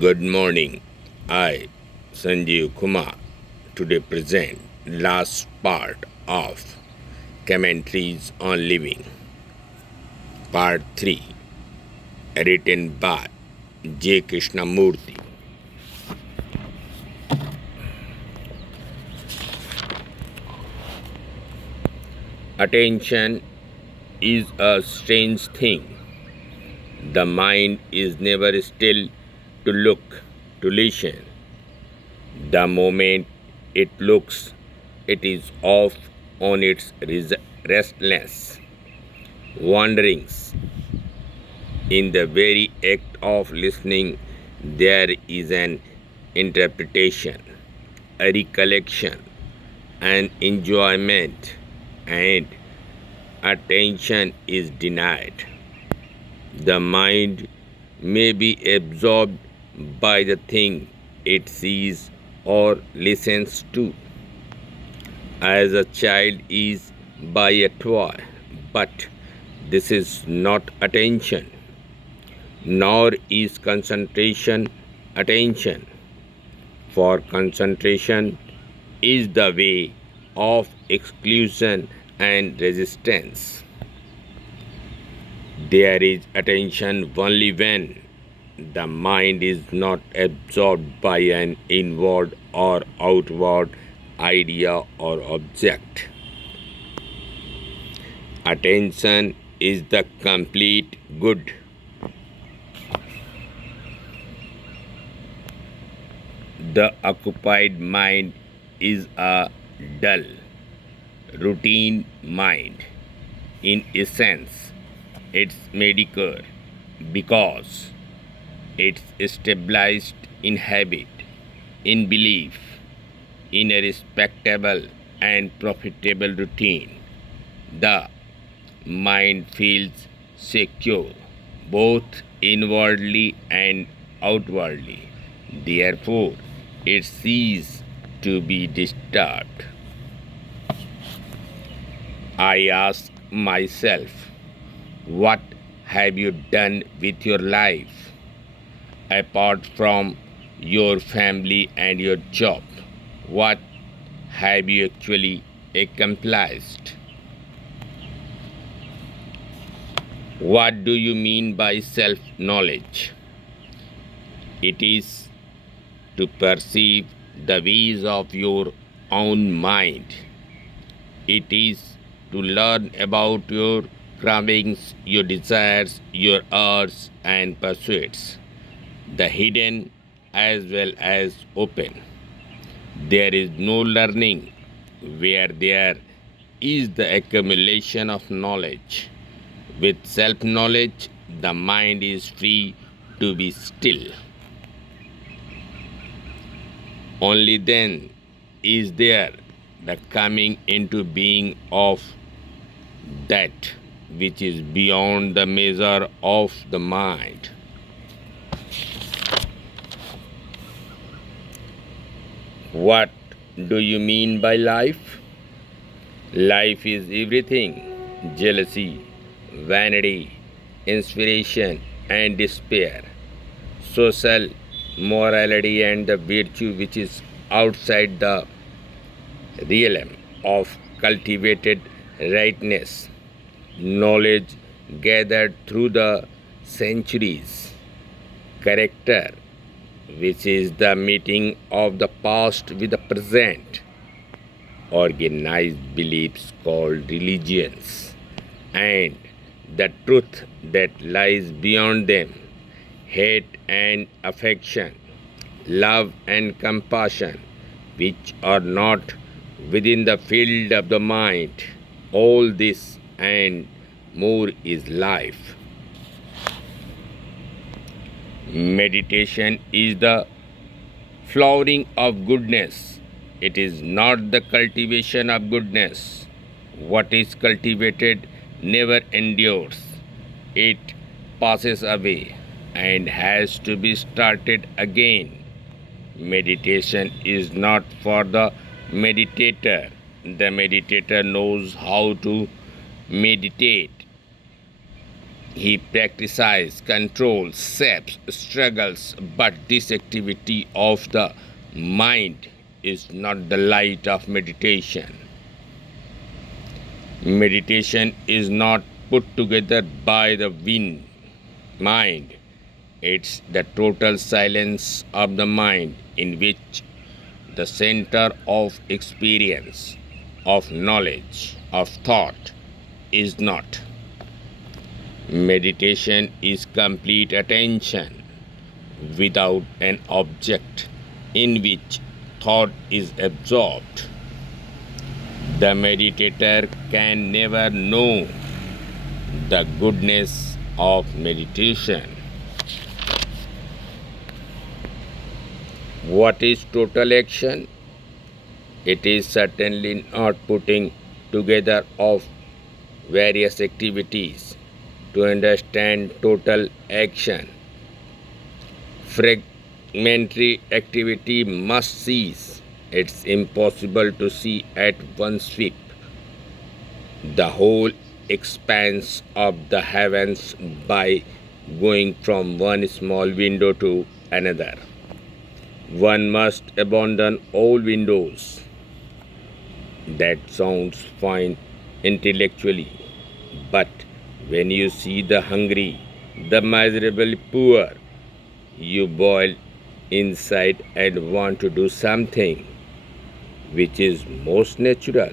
Good morning. I, Sanjeev Kumar, today present last part of Commentaries on Living, Part 3, written by Krishnamurti. Attention is a strange thing. The mind is never still to look, to listen. The moment it looks, it is off on its restless wanderings. In the very act of listening, there is an interpretation, a recollection, an enjoyment, and attention is denied. The mind may be absorbed by the thing it sees or listens to, as a child is by a toy, but this is not attention, nor is concentration attention, for concentration is the way of exclusion and resistance. There is attention only when the mind is not absorbed by an inward or outward idea or object. Attention is the complete good. The occupied mind is a dull, routine mind. In essence, it's mediocre because it's stabilized in habit, in belief, in a respectable and profitable routine. The mind feels secure both inwardly and outwardly. Therefore, it ceases to be disturbed. I ask myself, what have you done with your life apart from your family and your job? What have you actually accomplished? What do you mean by self knowledge? It is to perceive the ways of your own mind. It is to learn about your cravings, your desires, your urges and pursuits, the hidden as well as open. There is no learning where there is the accumulation of knowledge. With self knowledge, the mind is free to be still. Only then is there the coming into being of that which is beyond the measure of the mind. What do you mean by life? Life is everything: jealousy, vanity, inspiration, and despair, social morality, and the virtue which is outside the realm of cultivated rightness, knowledge gathered through the centuries, character, which is the meeting of the past with the present, organized beliefs called religions, and the truth that lies beyond them, hate and affection, love and compassion, which are not within the field of the mind. All this and more is life. Meditation is the flowering of goodness. It is not the cultivation of goodness. What is cultivated never endures. It passes away and has to be started again. Meditation is not for the meditator. The meditator knows how to meditate. He practices, controls, shapes, struggles, but this activity of the mind is not the light of meditation. Meditation is not put together by the mind. It's the total silence of the mind in which the center of experience, of knowledge, of thought is not. Meditation is complete attention without an object in which thought is absorbed. The meditator can never know the goodness of meditation. What is total action? It is certainly not putting together of various activities. To understand total action, fragmentary activity must cease. It's impossible to see at one sweep the whole expanse of the heavens by going from one small window to another. One must abandon all windows. That sounds fine intellectually, but when you see the hungry, the miserable poor, you boil inside and want to do something, which is most natural.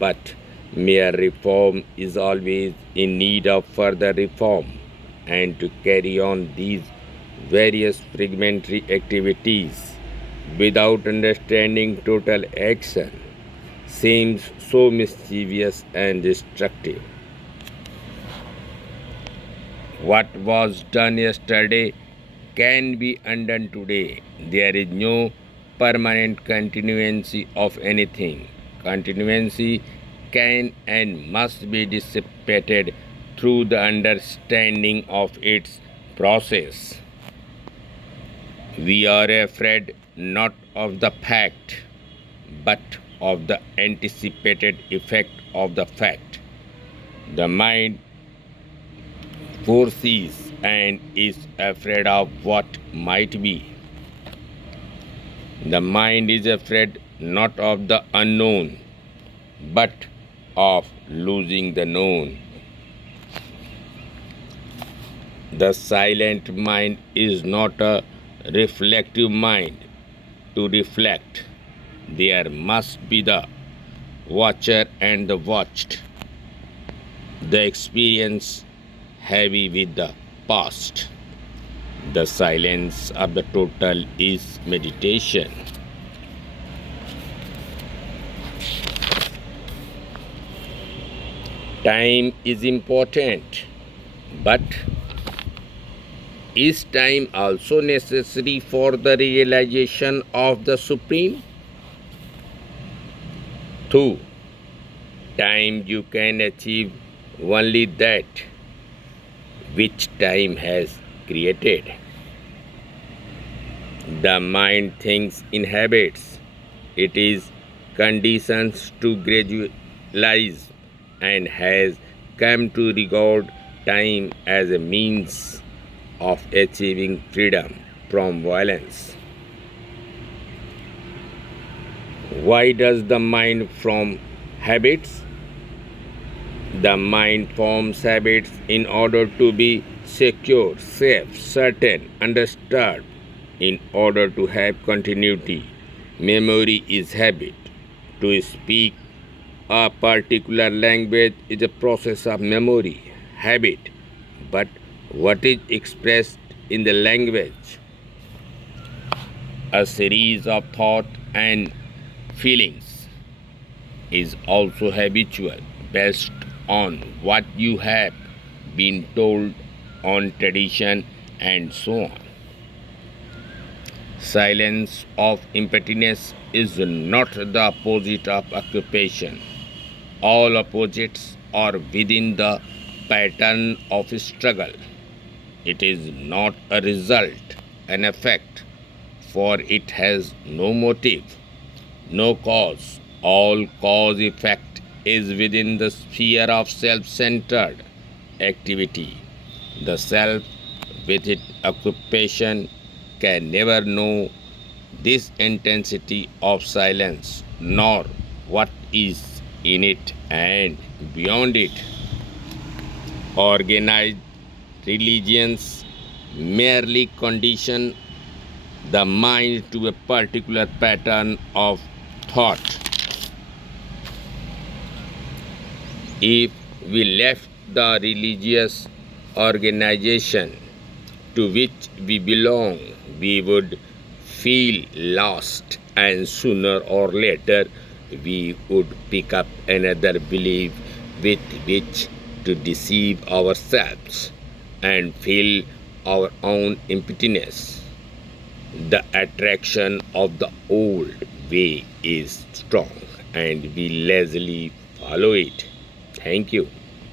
But mere reform is always in need of further reform, and to carry on these various fragmentary activities without understanding total action seems so mischievous and destructive. What was done yesterday can be undone today. There is no permanent continuancy of anything. Continuancy can and must be dissipated through the understanding of its process. We are afraid not of the fact, but of the anticipated effect of the fact. The mind foresees and is afraid of what might be. The mind is afraid not of the unknown, but of losing the known. The silent mind is not a reflective mind. To reflect, there must be the watcher and the watched. The experience heavy with the past. The silence of the total is meditation. Time is important, but is time also necessary for the realization of the Supreme? 2. Time you can achieve only that which time has created. The mind thinks in habits. It is conditioned to gradualize and has come to regard time as a means of achieving freedom from violence. Why does the mind form habits? The mind forms habits in order to be secure, safe, certain, undisturbed, in order to have continuity. Memory is habit. To speak a particular language is a process of memory, habit. But what is expressed in the language? A series of thought and feelings is also habitual, based on what you have been told, on tradition, and so on. Silence of emptiness is not the opposite of occupation. All opposites are within the pattern of struggle. It is not a result, an effect, for it has no motive, no cause. All cause-effect is within the sphere of self-centered activity. The self with its occupation can never know this intensity of silence, nor what is in it and beyond it. Organized religions merely condition the mind to a particular pattern of thought. If we left the religious organization to which we belong, we would feel lost, and sooner or later we would pick up another belief with which to deceive ourselves and fill our own emptiness. The attraction of the old way is strong, and we lazily follow it. Thank you.